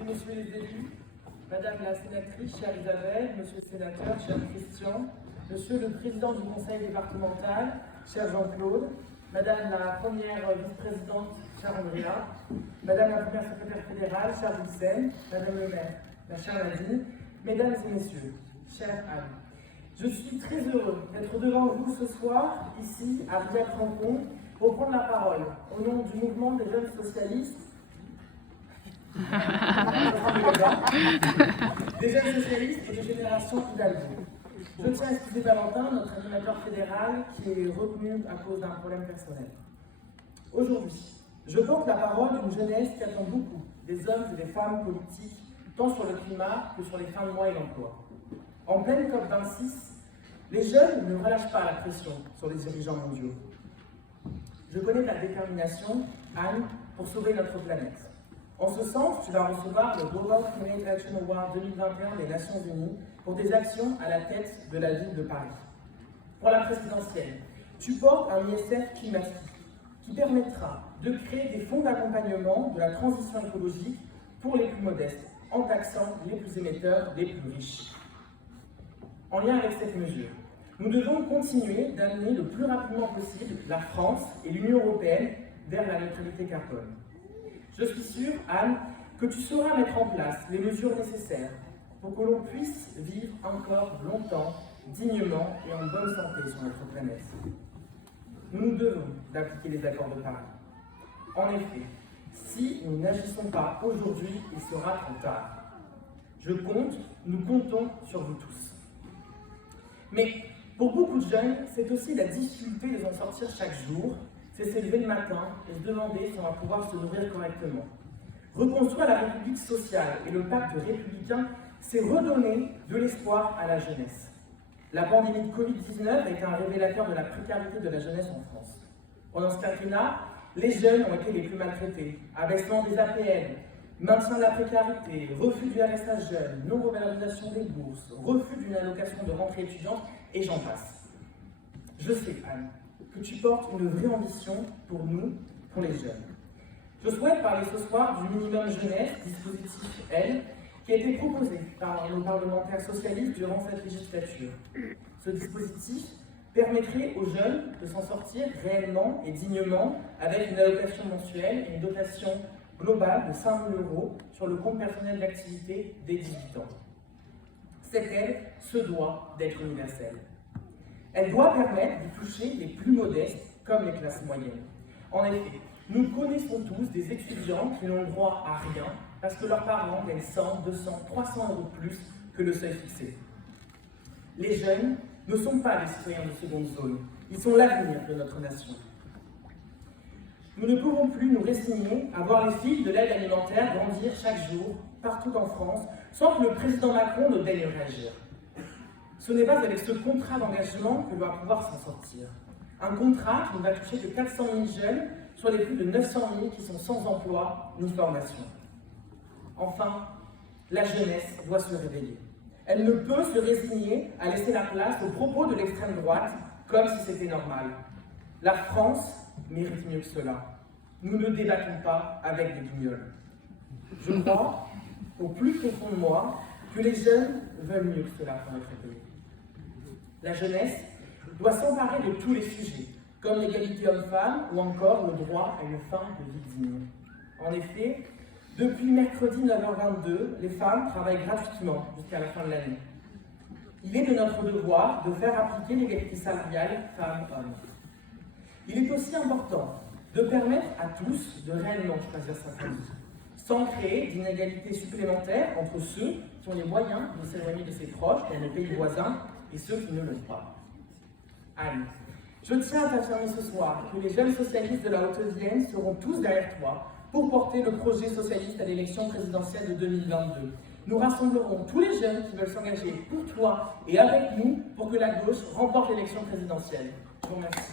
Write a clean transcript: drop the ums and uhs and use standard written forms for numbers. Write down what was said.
et messieurs les élus, Madame la sénatrice, chère Isabelle, Monsieur le sénateur, cher Christian, Monsieur le président du conseil départemental, cher Jean-Claude, Madame la première vice-présidente, chère Andrea, Madame la première secrétaire fédérale, chère Lucène, Madame le maire, la chère Nadine, Mesdames et Messieurs, chère Anne. Je suis très heureux d'être devant vous ce soir, ici, à Rilhac-Rancon, pour prendre la parole au nom du mouvement des jeunes socialistes, des jeunes socialistes et de Génération Hidalgo. Je tiens à excuser Valentin, notre animateur fédéral, qui est retenu à cause d'un problème personnel. Aujourd'hui, je porte la parole d'une jeunesse qui attend beaucoup des hommes et des femmes politiques, tant sur le climat que sur les fins de mois et l'emploi. En pleine COP26, les jeunes ne relâchent pas la pression sur les dirigeants mondiaux. Je connais ta détermination, Anne, pour sauver notre planète. En ce sens, tu vas recevoir le Global Climate Action Award 2021 des Nations Unies pour tes actions à la tête de la ville de Paris. Pour la présidentielle, tu portes un ISF climatique qui permettra de créer des fonds d'accompagnement de la transition écologique pour les plus modestes, en taxant les plus émetteurs, les plus riches. En lien avec cette mesure, nous devons continuer d'amener le plus rapidement possible la France et l'Union européenne vers la neutralité carbone. Je suis sûre, Anne, que tu sauras mettre en place les mesures nécessaires pour que l'on puisse vivre encore longtemps, dignement et en bonne santé sur notre planète. Nous nous devons d'appliquer les accords de Paris. En effet, si nous n'agissons pas aujourd'hui, il sera trop tard. Nous comptons sur vous tous. Mais pour beaucoup de jeunes, c'est aussi la difficulté de s'en sortir chaque jour, c'est s'élever le matin et se demander si on va pouvoir se nourrir correctement. Reconstruire la République sociale et le pacte républicain, c'est redonner de l'espoir à la jeunesse. La pandémie de Covid-19 a été un révélateur de la précarité de la jeunesse en France. Pendant ce quinquennat, les jeunes ont été les plus maltraités. Abaissement des APL, maintien de la précarité, refus du RSA jeune, non-revalorisation des bourses, refus d'une allocation de rentrée étudiante, et j'en passe. Je sais, Anne, que tu portes une vraie ambition pour nous, pour les jeunes. Je souhaite parler ce soir du minimum jeunesse, dispositif L, qui a été proposé par nos parlementaires socialistes durant cette législature. Ce dispositif permettrait aux jeunes de s'en sortir réellement et dignement avec une allocation mensuelle et une dotation globale de 5 000 € sur le compte personnel d'activité dès 18 ans. Cette aide se doit d'être universelle. Elle doit permettre de toucher les plus modestes comme les classes moyennes. En effet, nous connaissons tous des étudiants qui n'ont droit à rien parce que leurs parents gagnent 100, 200, 300 € de plus que le seuil fixé. Les jeunes ne sont pas les citoyens de seconde zone, ils sont l'avenir de notre nation. Nous ne pouvons plus nous résigner à voir les fils de l'aide alimentaire grandir chaque jour, partout en France, sans que le président Macron ne daigne réagir. Ce n'est pas avec ce contrat d'engagement que l'on va pouvoir s'en sortir. Un contrat qui ne va toucher que 400 000 jeunes sur les plus de 900 000 qui sont sans emploi ni formation. Enfin, la jeunesse doit se réveiller. Elle ne peut se résigner à laisser la place aux propos de l'extrême droite comme si c'était normal. La France mérite mieux que cela. Nous ne débattons pas avec des guignols. Je crois, au plus profond de moi, que les jeunes veulent mieux que cela pour notre pays. La jeunesse doit s'emparer de tous les sujets, comme l'égalité homme-femme ou encore le droit à une fin de vie digne. En effet, depuis mercredi 9h22, les femmes travaillent gratuitement jusqu'à la fin de l'année. Il est de notre devoir de faire appliquer l'égalité salariale femmes-hommes. Il est aussi important de permettre à tous de réellement choisir sa famille, sans créer d'inégalités supplémentaires entre ceux qui ont les moyens de s'éloigner de ses proches dans nos pays voisins et ceux qui ne l'ont pas. Anne, je tiens à t'affirmer ce soir que les jeunes socialistes de la Haute-Vienne seront tous derrière toi pour porter le projet socialiste à l'élection présidentielle de 2022. Nous rassemblerons tous les jeunes qui veulent s'engager pour toi et avec nous pour que la gauche remporte l'élection présidentielle. Je vous remercie.